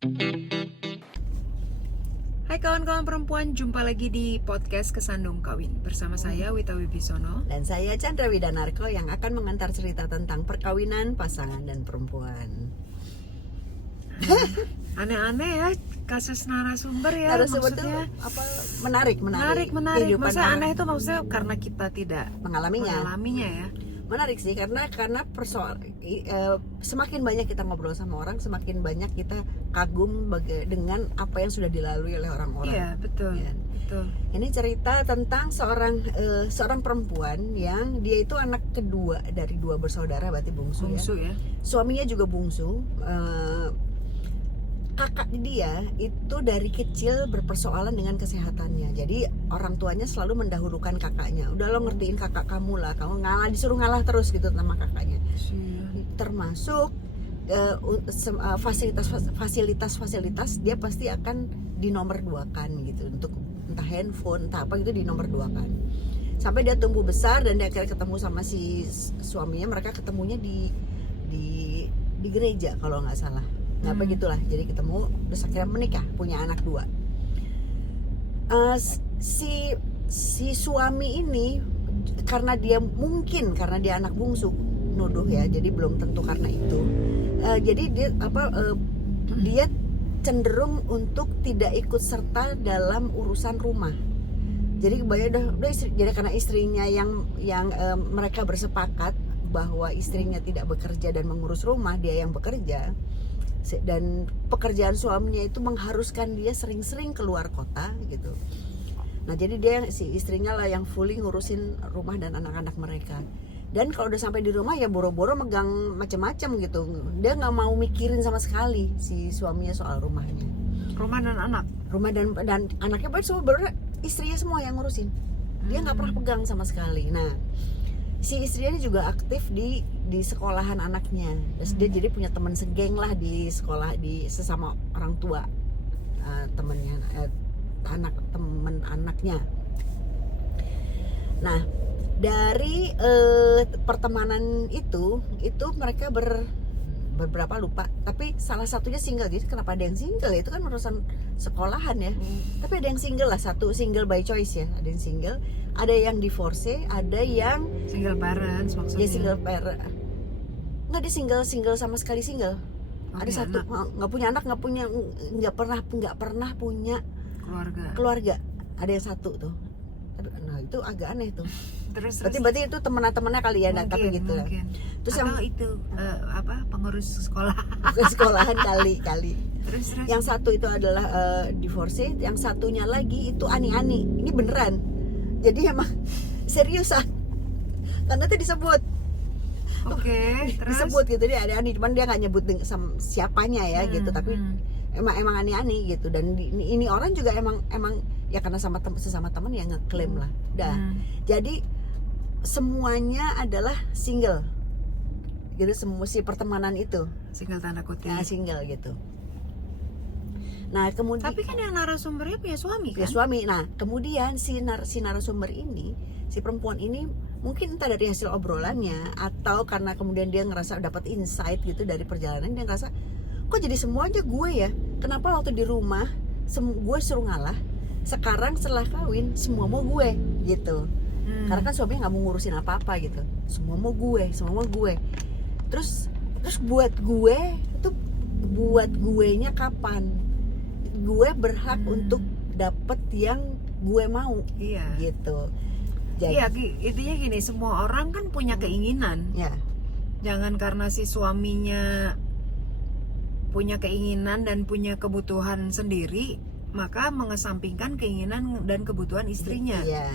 Hai kawan-kawan perempuan, jumpa lagi di podcast Kesandung Kawin bersama saya Wita Wibisono. Dan saya Chandra Widanarko yang akan mengantar cerita tentang perkawinan, pasangan, dan perempuan. Aneh-aneh ya kasus narasumber ya, Narasumber itu maksudnya apa? Menarik. menarik. Kehidupan Masa aneh itu maksudnya karena kita tidak mengalaminya ya. Menarik sih karena semakin banyak kita ngobrol sama orang, semakin banyak kita kagum dengan apa yang sudah dilalui oleh orang-orang. Iya, betul. Ya. Betul. Ini cerita tentang seorang perempuan yang dia itu anak kedua dari dua bersaudara, berarti bungsu ya. Suaminya juga bungsu. Kakak dia itu dari kecil berpersoalan dengan kesehatannya. Jadi orang tuanya selalu mendahulukan kakaknya. Udah lo ngertiin kakak kamu lah, kamu disuruh ngalah terus gitu sama kakaknya. Termasuk fasilitas dia pasti akan dinomor duakan gitu, untuk entah handphone entah apa gitu dinomor duakan. Sampai dia tumbuh besar dan dia akhirnya ketemu sama si suaminya. Mereka ketemunya di gereja kalau nggak salah. Nah begitulah, jadi ketemu terus akhirnya menikah, punya anak 2. Si suami ini karena dia anak bungsu, nuduh ya, jadi belum tentu karena itu. Jadi dia cenderung untuk tidak ikut serta dalam urusan rumah. Jadi jadi karena istrinya yang mereka bersepakat bahwa istrinya tidak bekerja dan mengurus rumah, dia yang bekerja. Dan pekerjaan suaminya itu mengharuskan dia sering-sering keluar kota gitu. Nah jadi si istrinya lah yang fully ngurusin rumah dan anak-anak mereka. Dan kalau udah sampai di rumah ya boro-boro megang macam-macam gitu. Dia nggak mau mikirin sama sekali si suaminya soal rumahnya. Rumah dan anaknya bener istrinya semua yang ngurusin. Dia nggak pernah pegang sama sekali. Nah si istrinya ini juga aktif di sekolahan anaknya. Terus dia jadi punya teman segeng lah di sekolah, di sesama orang tua, temennya, temen anaknya. Nah dari pertemanan itu mereka beberapa lupa, tapi salah satunya single. Jadi kenapa ada yang single ya? Itu kan urusan sekolahan ya. Tapi ada yang single lah, satu single by choice ya. Ada yang single, ada yang divorce, ada yang single parents maksudnya. Dia single parent. Nggak, dia single sama sekali single. Ada satu nggak punya anak, nggak pernah punya keluarga. Ada yang satu tuh. Nah itu agak aneh tuh. Berarti itu teman-temannya kali ya, tapi gitu lah. Terus atau yang itu pengurus sekolah. Sekolahan kali. Terus Yang satu itu adalah divorce, yang satunya lagi itu ani-ani. Ini beneran. Jadi emang seriusan. Karena itu disebut. Terus disebut gitu, dia ada ani, cuman dia nggak nyebut sama siapanya ya gitu, tapi emang ani-ani gitu. Dan ini orang juga emang ya karena sesama teman yang ngeklaim lah. Jadi semuanya adalah single gitu, semua si pertemanan itu single tanda kutip. Single gitu. Nah kemudian tapi kan yang narasumbernya punya suami kan? Ya suami. Nah kemudian si narasumber ini, si perempuan ini, mungkin entah dari hasil obrolannya atau karena kemudian dia ngerasa dapat insight gitu dari perjalanan, dia ngerasa kok jadi semuanya gue ya. Kenapa waktu di rumah gue suruh ngalah, sekarang setelah kawin semua mau gue gitu. Karena kan suaminya nggak mau ngurusin apa-apa gitu. Semua mau gue. Terus buat gue nya kapan? Gue berhak untuk dapet yang gue mau. Iya. Gitu. Jadi, iya, intinya gini, semua orang kan punya keinginan. Ya. Jangan karena si suaminya punya keinginan dan punya kebutuhan sendiri, maka mengesampingkan keinginan dan kebutuhan istrinya. Iya.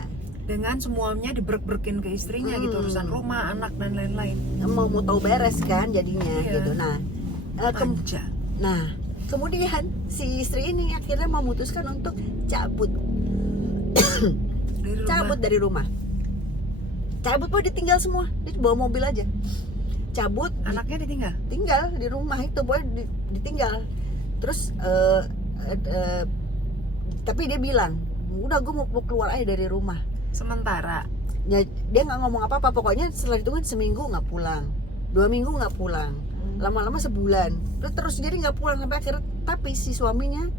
Dengan semuanya dibrek-brekin ke istrinya gitu, urusan rumah, anak dan lain-lain. Mau tahu beres kan jadinya gitu. Nah, kemudian si istri ini akhirnya memutuskan untuk cabut dari rumah. Cabut, ditinggal semua. Dia bawa mobil aja. Cabut. Anaknya tinggal di rumah itu, ditinggal. Terus tapi dia bilang, udah gue mau keluar aja dari rumah. Sementara Ya, dia nggak ngomong apa-apa. Pokoknya setelah itu kan seminggu nggak pulang, 2 minggu nggak pulang. lama-lama sebulan terus jadi nggak pulang sampai akhirnya. Tapi si suaminya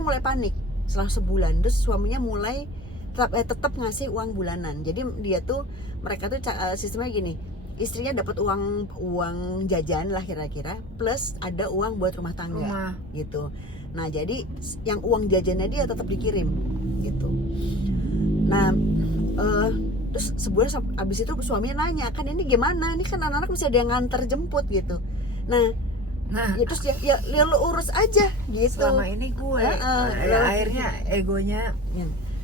mulai panik setelah sebulan. Terus suaminya mulai tetap ngasih uang bulanan. Jadi dia tuh mereka tuh sistemnya gini, istrinya dapat uang jajan lah kira-kira, plus ada uang buat rumah tangga gitu. Nah jadi yang uang jajannya dia tetap dikirim gitu. Nah terus sebulan abis itu suaminya nanya, kan ini gimana, ini kan anak-anak masih ada yang nganter jemput gitu. Nah ya terus ya lo urus aja gitu. Selama ini gue akhirnya egonya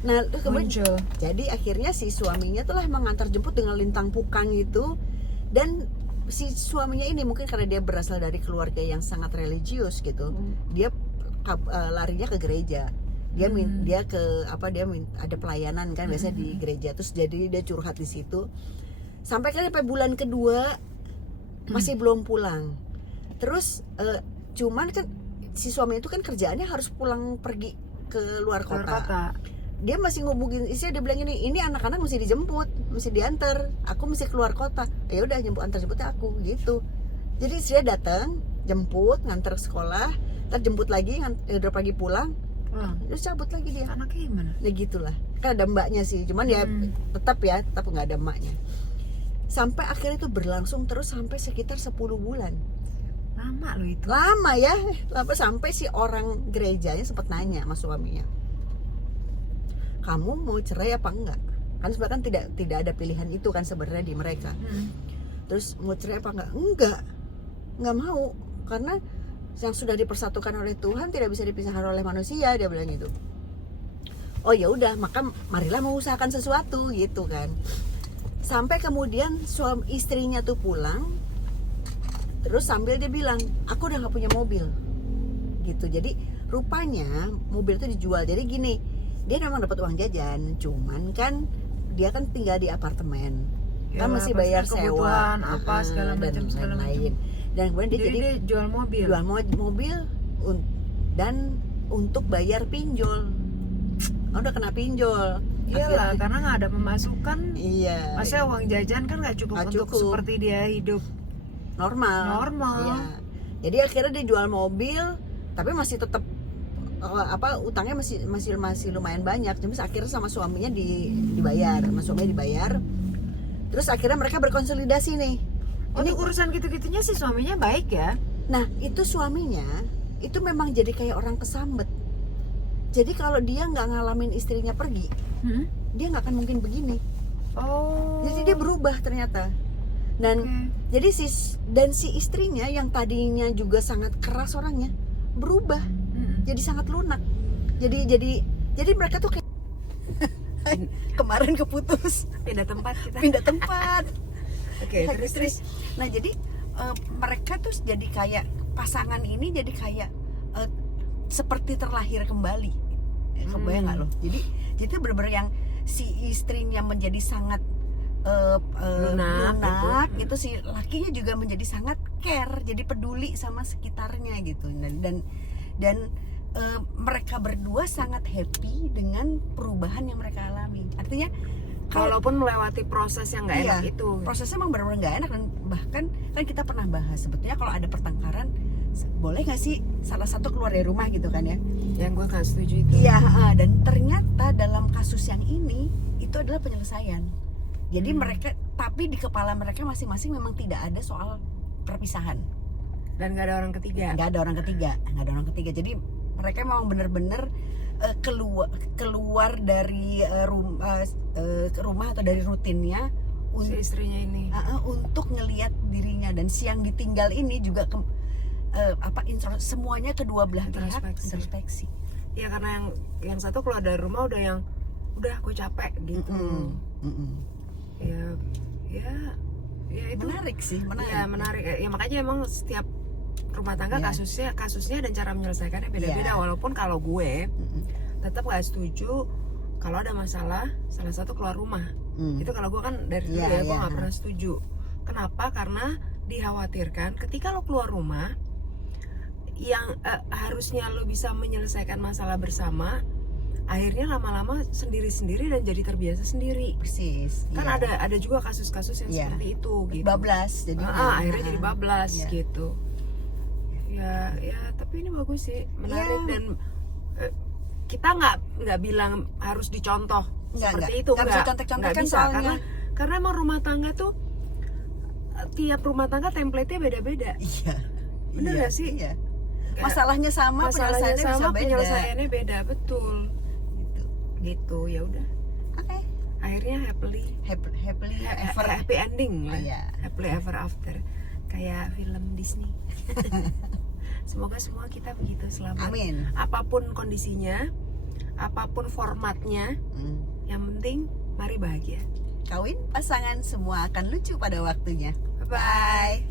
nah terus kemudian muncul. Jadi akhirnya si suaminya tuh lah mengantar jemput dengan lintang pukang gitu. Dan si suaminya ini mungkin karena dia berasal dari keluarga yang sangat religius gitu, dia larinya ke gereja. Dia ada pelayanan kan biasanya di gereja, terus jadi dia curhat di situ sampai bulan kedua masih belum pulang. Terus cuman kan si suami itu kan kerjaannya harus pulang pergi ke luar kota. Dia masih ngubungin istrinya, dia bilang ini anak-anak mesti dijemput, mesti diantar, aku mesti keluar kota. Ya udah antar jemputnya aku gitu. Jadi istrinya datang jemput, ngantar ke sekolah, terjemput lagi, udah pagi pulang. Terus cabut lagi dia. Anaknya gimana? Ya gitulah. Kan ada mbaknya sih, cuman ya tetap nggak ada mbaknya. Sampai akhirnya itu berlangsung terus sampai sekitar 10 bulan. Lama loh itu. Lama ya. Sampai si orang gerejanya sempat nanya sama suaminya, kamu mau cerai apa enggak? Kan sebenarnya kan tidak ada pilihan itu kan sebenarnya di mereka. Terus mau cerai apa enggak? Enggak mau, karena yang sudah dipersatukan oleh Tuhan tidak bisa dipisahkan oleh manusia, dia bilang gitu. Oh ya udah, maka marilah mengusahakan sesuatu gitu kan. Sampai kemudian istrinya tuh pulang, terus sambil dia bilang, aku udah nggak punya mobil gitu. Jadi rupanya mobil itu dijual. Jadi gini, dia memang dapat uang jajan, cuman kan dia kan tinggal di apartemen, kan masih bayar sewa apa segala macam lain. Dan kemudian dia jual mobil dan untuk bayar pinjol. Udah kena pinjol. Iyalah, karena nggak ada pemasukan. Iya. Maksudnya uang jajan kan nggak cukup untuk seperti dia hidup normal. Iya. Jadi akhirnya dia jual mobil, tapi masih tetap utangnya masih lumayan banyak. Tapi akhirnya sama suaminya dibayar. Terus akhirnya mereka berkonsolidasi nih. Untuk urusan gitu-gitunya sih suaminya baik ya. Nah itu suaminya itu memang jadi kayak orang kesambet. Jadi kalau dia nggak ngalamin istrinya pergi, dia nggak akan mungkin begini. Jadi dia berubah ternyata. Dan jadi si istrinya yang tadinya juga sangat keras orangnya berubah, jadi sangat lunak. Jadi mereka tuh kayak kemarin keputus pindah tempat. Oke, terus. Nah jadi mereka tuh jadi kayak pasangan ini jadi kayak seperti terlahir kembali. Kebayang nggak lo? Jadi bener-bener yang si istrinya menjadi sangat lunak gitu, si lakinya juga menjadi sangat care, jadi peduli sama sekitarnya gitu. Dan mereka berdua sangat happy dengan perubahan yang mereka alami. Artinya walaupun melewati proses yang nggak enak itu. Prosesnya emang benar-benar nggak enak, dan bahkan kan kita pernah bahas sebetulnya kalau ada pertengkaran boleh nggak sih salah satu keluar dari rumah gitu kan ya? Yang gue nggak setuju itu. Iya, dan ternyata dalam kasus yang ini itu adalah penyelesaian. Jadi mereka, tapi di kepala mereka masing-masing memang tidak ada soal perpisahan. Dan nggak ada orang ketiga. Nggak ada orang ketiga. Jadi mereka memang benar-benar keluar dari rumah atau dari rutinnya si istrinya ini untuk ngelihat dirinya, dan siang ditinggal ini juga semuanya kedua belah pihak introspeksi. Ya karena yang satu keluar dari rumah udah aku capek gitu. Ya itu menarik sih. Ya menarik. Ya makanya emang setiap rumah tangga kasusnya dan cara menyelesaikannya beda-beda. Walaupun kalau gue tetap gak setuju kalau ada masalah salah satu keluar rumah. Itu kalau gue kan dari dulu gue gak pernah setuju. Kenapa? Karena dikhawatirkan ketika lo keluar rumah yang harusnya lo bisa menyelesaikan masalah bersama, akhirnya lama-lama sendiri-sendiri dan jadi terbiasa sendiri. Persis. Kan ada juga kasus-kasus yang seperti itu gitu. Bablas jadi akhirnya jadi bablas gitu. ya tapi ini bagus sih, menarik. Iya. Dan kita nggak bilang harus dicontoh seperti itu, nggak bisa contek-contekan nggak bisa, soalnya. karena emang rumah tangga tuh tiap rumah tangga template-nya beda-beda. Iya. Bener Iya, nggak sih? Iya. Kayak Masalahnya sama, masalahnya penyelesaiannya bisa sama, beda. penyelesaiannya beda, betul. Gitu. Gitu, ya udah. Oke. Akhirnya happily Happy ending lah. Iya. Happily ever after. Kayak film Disney. Semoga semua kita begitu selamat. Amin. Apapun kondisinya, apapun formatnya, yang penting mari bahagia. Kawin pasangan semua akan lucu pada waktunya. Bye.